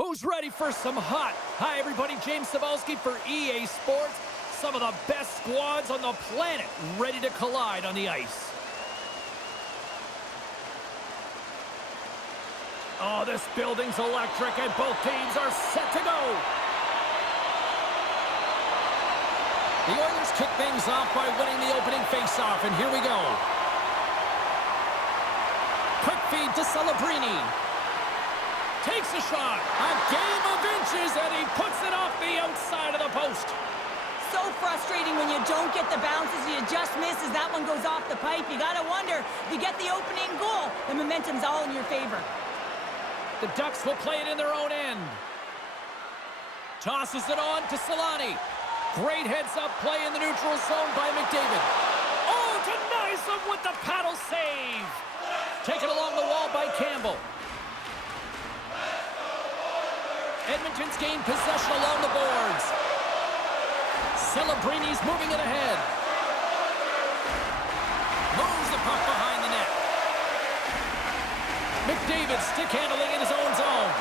Who's ready for some hot? Hi, everybody. James Cybulski for EA Sports. Some of the best squads on the planet ready to collide on the ice. Oh, this building's electric, and both teams are set to go. The Oilers kick things off by winning the opening faceoff, and here we go. Quick feed to Celebrini. Takes a shot. A game of inches, and he puts it off the outside of the post. So frustrating when you don't get the bounces. You just miss as that one goes off the pipe. You got to wonder, if you get the opening goal, the momentum's all in your favor. The Ducks will play it in their own end. Tosses it on to Solani. Great heads-up play in the neutral zone by McDavid. Oh, denies him with the paddle save. Taken along the wall by Campbell. Edmonton's gained possession along the boards. Celebrini's moving it ahead. Moves the puck behind the net. McDavid stick handling in his own zone.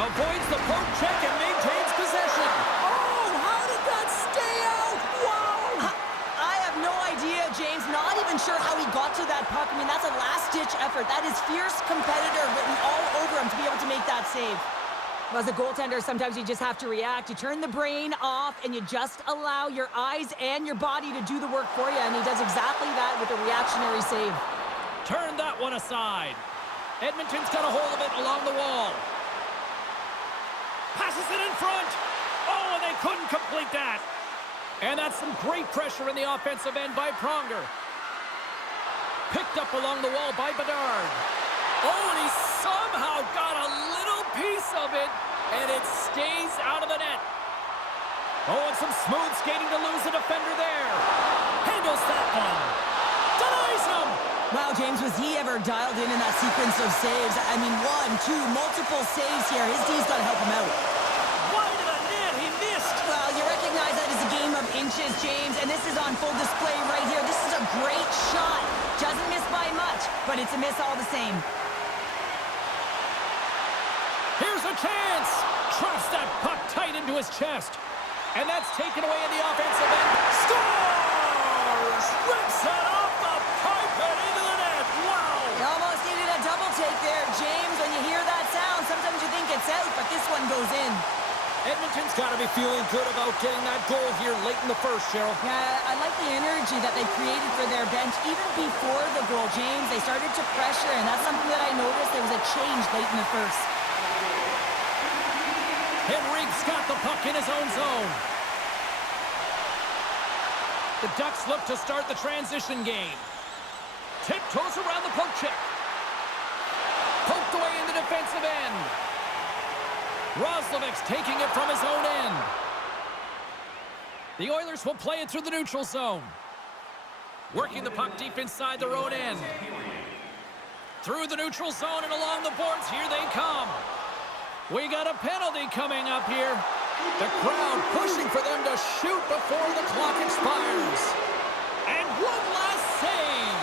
Avoids the poke check and maintains possession. Oh, how did that stay out? Wow! I have no idea, James. Not even sure how he got to that puck. I mean, that's a last-ditch effort. That is fierce competitor written all over him to be able to make that save. Well, as a goaltender, sometimes you just have to react. You turn the brain off, and you just allow your eyes and your body to do the work for you, and he does exactly that with a reactionary save. Turn that one aside. Edmonton's got a hold of it along the wall. Passes it in front. Oh, and they couldn't complete that. And that's some great pressure in the offensive end by Pronger. Picked up along the wall by Bedard. Oh, and he somehow got a little piece of it, and it stays out of the net. Oh, and some smooth skating to lose a defender there. Handles that one. Denies him. Wow, James, was he ever dialed in that sequence of saves? I mean, one, two, multiple saves here. His D's got to help him out. Wide of the net, he missed. Well, you recognize that it's a game of inches, James, and this is on full display right here. This is a great shot. Doesn't miss by much, but it's a miss all the same. Here's a chance. Traps that puck tight into his chest. And that's taken away in the offensive end. Scores! Rips it off the pipe and into the net. Wow! You almost needed a double take there, James. When you hear that sound, sometimes you think it's out, but this one goes in. Edmonton's got to be feeling good about getting that goal here late in the first, Cheryl. Yeah, I like the energy that they created for their bench. Even before the goal, James, they started to pressure, and that's something that I noticed. There was a change late in the first. Henrique's got the puck in his own zone. The Ducks look to start the transition game. Tiptoes around the poke check. Poked away in the defensive end. Roslovic's taking it from his own end. The Oilers will play it through the neutral zone. Working the puck deep inside their own end. Through the neutral zone and along the boards, here they come. We got a penalty coming up here. The crowd pushing for them to shoot before the clock expires. And one last save.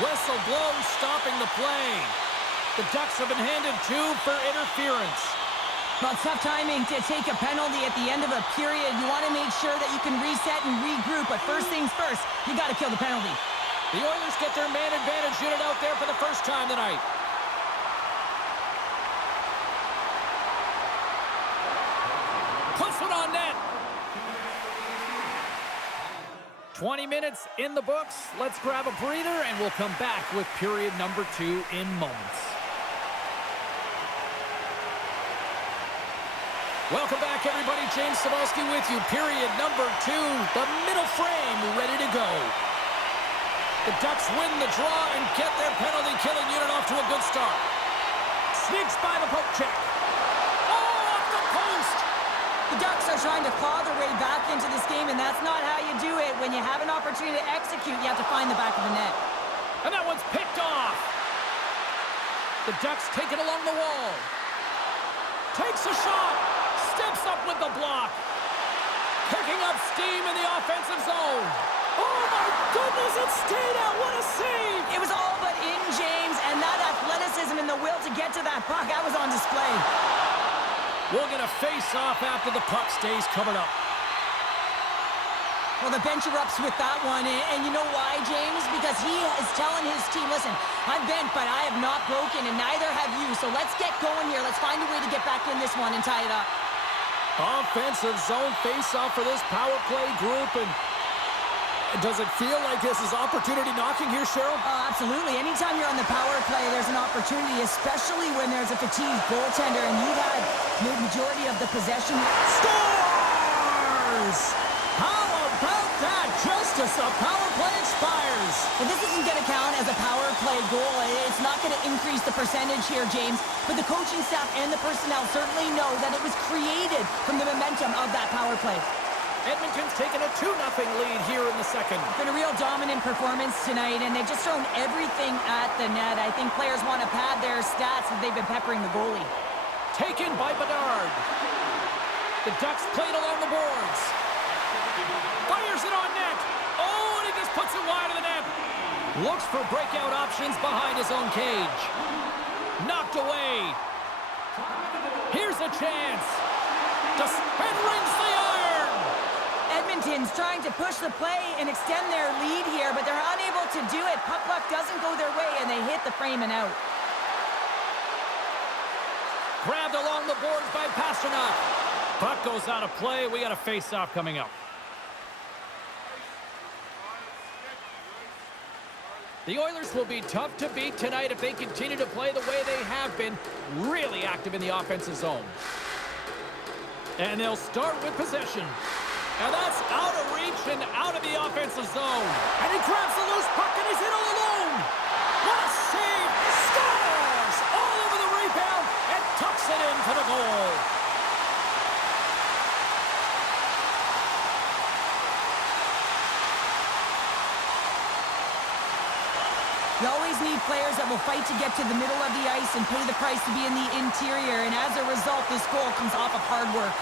Whistle blows, stopping the play. The Ducks have been handed two for interference. Well, it's tough timing to take a penalty at the end of a period. You want to make sure that you can reset and regroup, but first things first, you got to kill the penalty. The Oilers get their man advantage unit out there for the first time tonight. Puts it on net. 20 minutes in the books. Let's grab a breather, and we'll come back with period number 2 in moments. Welcome back, everybody. James Cybulski with you. Period number 2. The middle frame ready to go. The Ducks win the draw and get their penalty-killing unit off to a good start. Sneaks by the poke check. Oh, off the post! The Ducks are trying to claw their way back into this game, and that's not how you do it. When you have an opportunity to execute, you have to find the back of the net. And that one's picked off. The Ducks take it along the wall. Takes a shot. Steps up with the block. Picking up steam in the offensive zone. Oh, my goodness, it stayed out. What a save. It was all but in, James, and that get to that puck. That was on display. We'll get a face-off after the puck stays covered up. Well, the bench erupts with that one, and you know why, James? Because he is telling his team, listen, I'm bent, but I have not broken, and neither have you, so let's get going here. Let's find a way to get back in this one and tie it up. Offensive zone face-off for this power play group, and does it feel like this is opportunity knocking here, Cheryl? Absolutely. Anytime you're on the power play, there's an opportunity, especially when there's a fatigued goaltender, and you've had the majority of the possession. Scores! How about that? Just as the power play expires. Well, this isn't going to count as a power play goal. It's not going to increase the percentage here, James. But the coaching staff and the personnel certainly know that it was created from the momentum of that power play. Edmonton's taken a 2-0 lead here in the second. It's been a real dominant performance tonight, and they've just thrown everything at the net. I think players want to pad their stats as they've been peppering the goalie. Taken by Bedard. The Ducks played along the boards. Fires it on net. Oh, and he just puts it wide of the net. Looks for breakout options behind his own cage. Knocked away. Here's a chance. And rings the iron. Edmonton's trying to push the play and extend their lead here, but they're unable to do it. Puck luck doesn't go their way, and they hit the frame and out. Grabbed along the boards by Pastrnak. Puck goes out of play. We got a face-off coming up. The Oilers will be tough to beat tonight if they continue to play the way they have been, really active in the offensive zone. And they'll start with possession. And that's out of reach and out of the offensive zone. And he grabs the loose puck and he's in all alone. What a save! Scores! All over the rebound and tucks it in for the goal. You always need players that will fight to get to the middle of the ice and pay the price to be in the interior, and as a result, this goal comes off of hard work.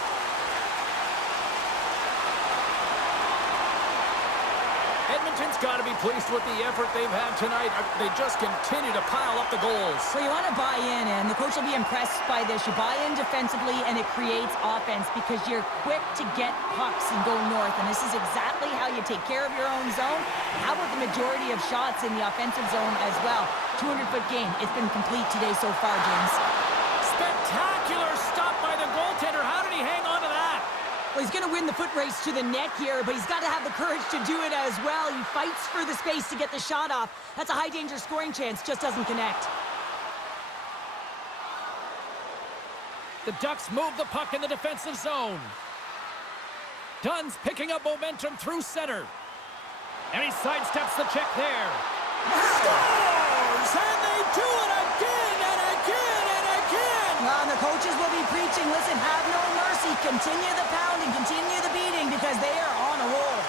Edmonton's got to be pleased with the effort they've had tonight. They just continue to pile up the goals. So you want to buy in, and the coach will be impressed by this. You buy in defensively, and it creates offense because you're quick to get pucks and go north, and this is exactly how you take care of your own zone. How about the majority of shots in the offensive zone as well? 200-foot game. It's been complete today so far, James. Spectacular stop by the goaltender. How did he hang on to that? Well, he's going to win the foot race to the net here, but he's got to have the courage to do it as well. He fights for the space to get the shot off. That's a high-danger scoring chance, just doesn't connect. The Ducks move the puck in the defensive zone. Dunn's picking up momentum through center. And he sidesteps the check there. Scores! And they do it again and again and again! Well, and the coaches will be preaching, listen, have no mercy. Continue the pounding, continue the beating, because they are on a roll.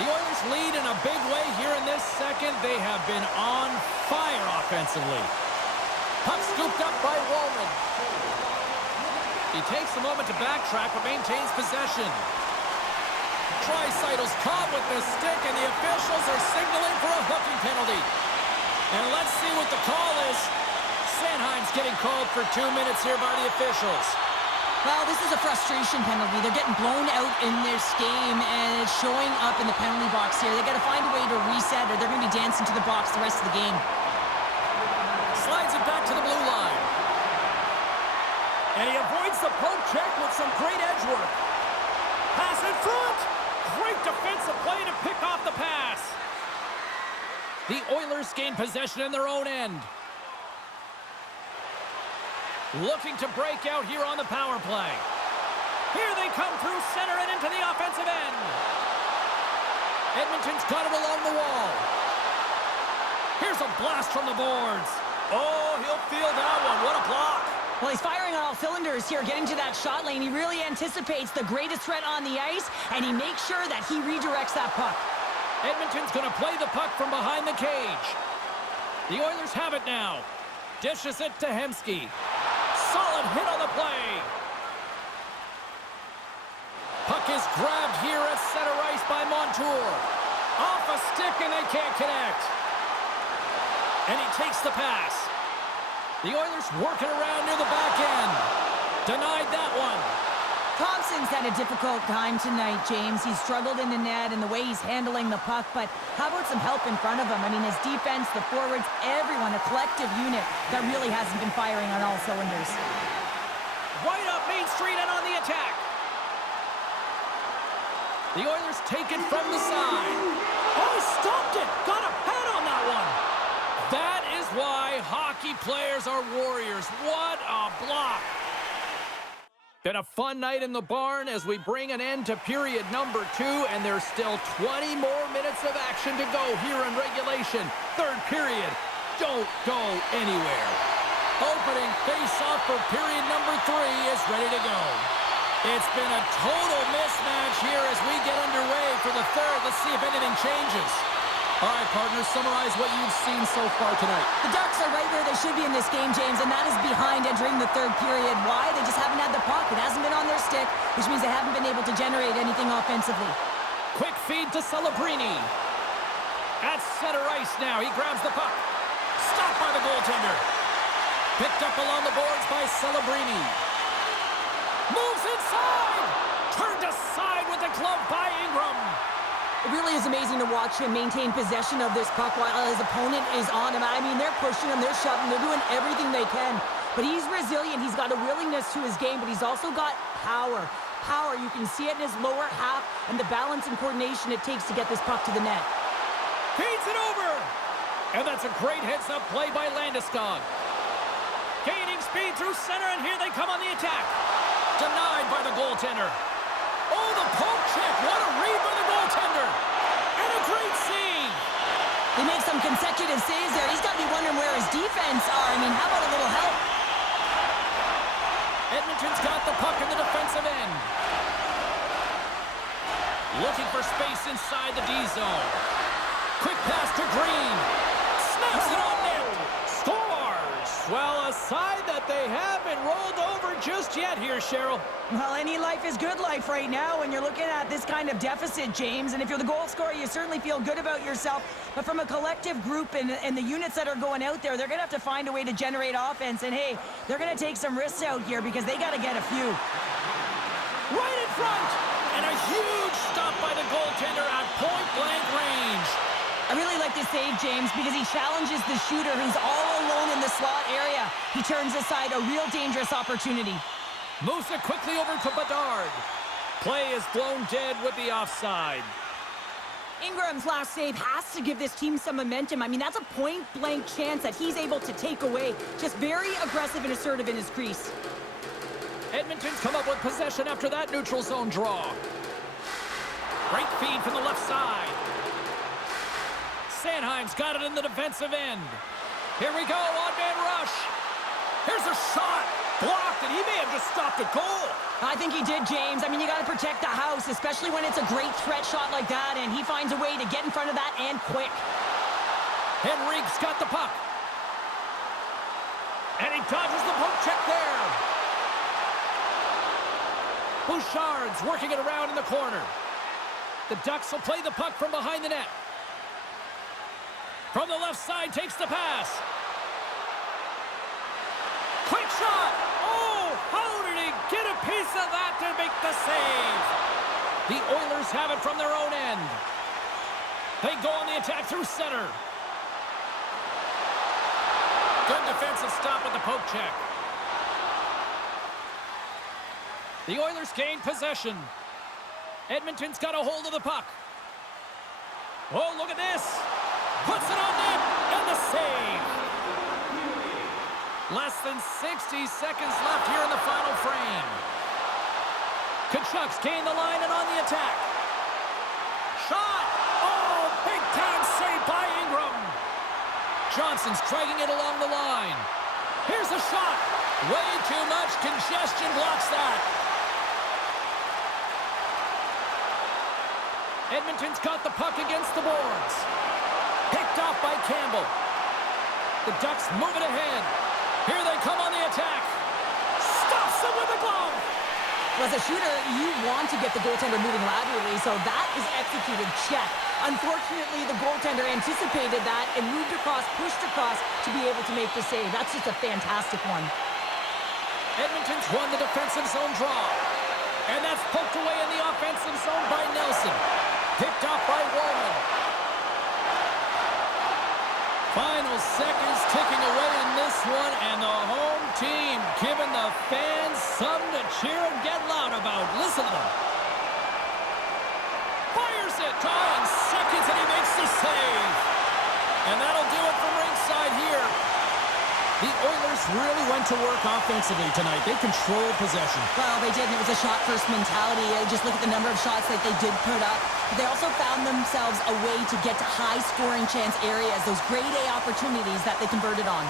The Oilers lead in a big way here in this second. They have been on fire offensively. Puck scooped up by Wallman. He takes a moment to backtrack, but maintains possession. Draisaitl's caught with the stick, and the officials are signaling for a hooking penalty. And let's see what the call is. Sanheim's getting called for 2 minutes here by the officials. Well, this is a frustration penalty. They're getting blown out in this game, and it's showing up in the penalty box here. They've got to find a way to reset, or they're going to be dancing to the box the rest of the game. Slides it back to the blue line. And he avoids the poke check with some great edge work. Pass in front. Great defensive play to pick off the pass. The Oilers gain possession in their own end. Looking to break out here on the power play. Here they come through center and into the offensive end. Edmonton's got it along the wall. Here's a blast from the boards. Oh, he'll feel that one. What a block. Well, he's firing on all cylinders here, getting to that shot lane. He really anticipates the greatest threat on the ice, and he makes sure that he redirects that puck. Edmonton's going to play the puck from behind the cage. The Oilers have it now. Dishes it to Hemsky. Solid hit on the play. Puck is grabbed here at center ice by Montour. Off a stick and they can't connect. And he takes the pass. The Oilers working around near the back end. Denied that one. Thompson's had a difficult time tonight, James. He's struggled in the net and the way he's handling the puck, but how about some help in front of him? I mean, his defense, the forwards, everyone, a collective unit that really hasn't been firing on all cylinders. Right up Main Street and on the attack. The Oilers take it from the side. Oh, he stopped it. Got a pad on that one. That is why hockey players are warriors. What a block. Been a fun night in the barn as we bring an end to period number 2, and there's still 20 more minutes of action to go here in regulation. Third period. Don't go anywhere. Opening face-off for period number 3 is ready to go. It's been a total mismatch here as we get underway for the third. Let's see if anything changes. All right, partners, summarize what you've seen so far tonight. The Ducks are right where they should be in this game, James, and that is behind entering the third period. Why? They just haven't had the puck. It hasn't been on their stick, which means they haven't been able to generate anything offensively. Quick feed to Celebrini. At center ice now. He grabs the puck. Stopped by the goaltender. Picked up along the boards by Celebrini. Moves inside. Turned aside with the glove by Ingram. It really is amazing to watch him maintain possession of this puck while his opponent is on him. I mean, they're pushing him, they're shoving, they're doing everything they can. But he's resilient, he's got a willingness to his game, but he's also got power. Power, you can see it in his lower half and the balance and coordination it takes to get this puck to the net. Feeds it over. And that's a great heads-up play by Landeskog. Gaining speed through center, and here they come on the attack. Denied by the goaltender. Oh, the poke check. What a read by the goaltender. And a great save. They make some consecutive saves there. He's got to be wondering where his defense are. I mean, how about a little help? Edmonton's got the puck in the defensive end. Looking for space inside the D zone. Quick pass to Green. Snaps it on net. Scores. Well, a side that they haven't rolled over just yet here, Cheryl. Well, any life is good life right now when you're looking at this kind of deficit, James. And if you're the goal scorer, you certainly feel good about yourself. But from a collective group and the units that are going out there, they're going to have to find a way to generate offense. And, hey, they're going to take some risks out here because they got to get a few. Right in front. And a huge stop by the goaltender at point-blank range. I really like this save, James, because he challenges the shooter who's all alone in the slot area. He turns aside a real dangerous opportunity. Moves it quickly over to Bedard. Play is blown dead with the offside. Ingram's last save has to give this team some momentum. I mean, that's a point-blank chance that he's able to take away. Just very aggressive and assertive in his crease. Edmonton's come up with possession after that neutral zone draw. Great feed from the left side. Sanheim's got it in the defensive end. Here we go, on-man rush. Here's a shot. Blocked, and he may have just stopped a goal. I think he did, James. I mean, you got to protect the house, especially when it's a great threat shot like that, and he finds a way to get in front of that and quick. Henrique's got the puck. And he dodges the poke check there. Bouchard's working it around in the corner. The Ducks will play the puck from behind the net. From the left side, takes the pass. Quick shot! Oh, how did he get a piece of that to make the save? The Oilers have it from their own end. They go on the attack through center. Good defensive stop with the poke check. The Oilers gain possession. Edmonton's got a hold of the puck. Oh, look at this. Puts it on net, and the save. Less than 60 seconds left here in the final frame. Tkachuk's gained the line and on the attack. Shot! Oh, big-time save by Ingram. Johnson's dragging it along the line. Here's a shot. Way too much congestion blocks that. Edmonton's got the puck against the boards. Picked off by Campbell. The Ducks move it ahead. Here they come on the attack. Stops them with a glove. Well, as a shooter, you want to get the goaltender moving laterally, so that is executed. Check. Unfortunately, the goaltender anticipated that and moved across, pushed across to be able to make the save. That's just a fantastic one. Edmonton's won the defensive zone draw. And that's poked away in the offensive zone by Nelson. Picked off by Wallman. Final seconds ticking away in this one, and the home team giving the fans something to cheer and get loud about. Listen to them. Fires it. Tying seconds, and he makes the save. And that'll do it from ringside here. The Oilers really went to work offensively tonight. They controlled possession. Well, they did, and it was a shot-first mentality. Just look at the number of shots that they did put up. But they also found themselves a way to get to high-scoring chance areas, those grade A opportunities that they converted on.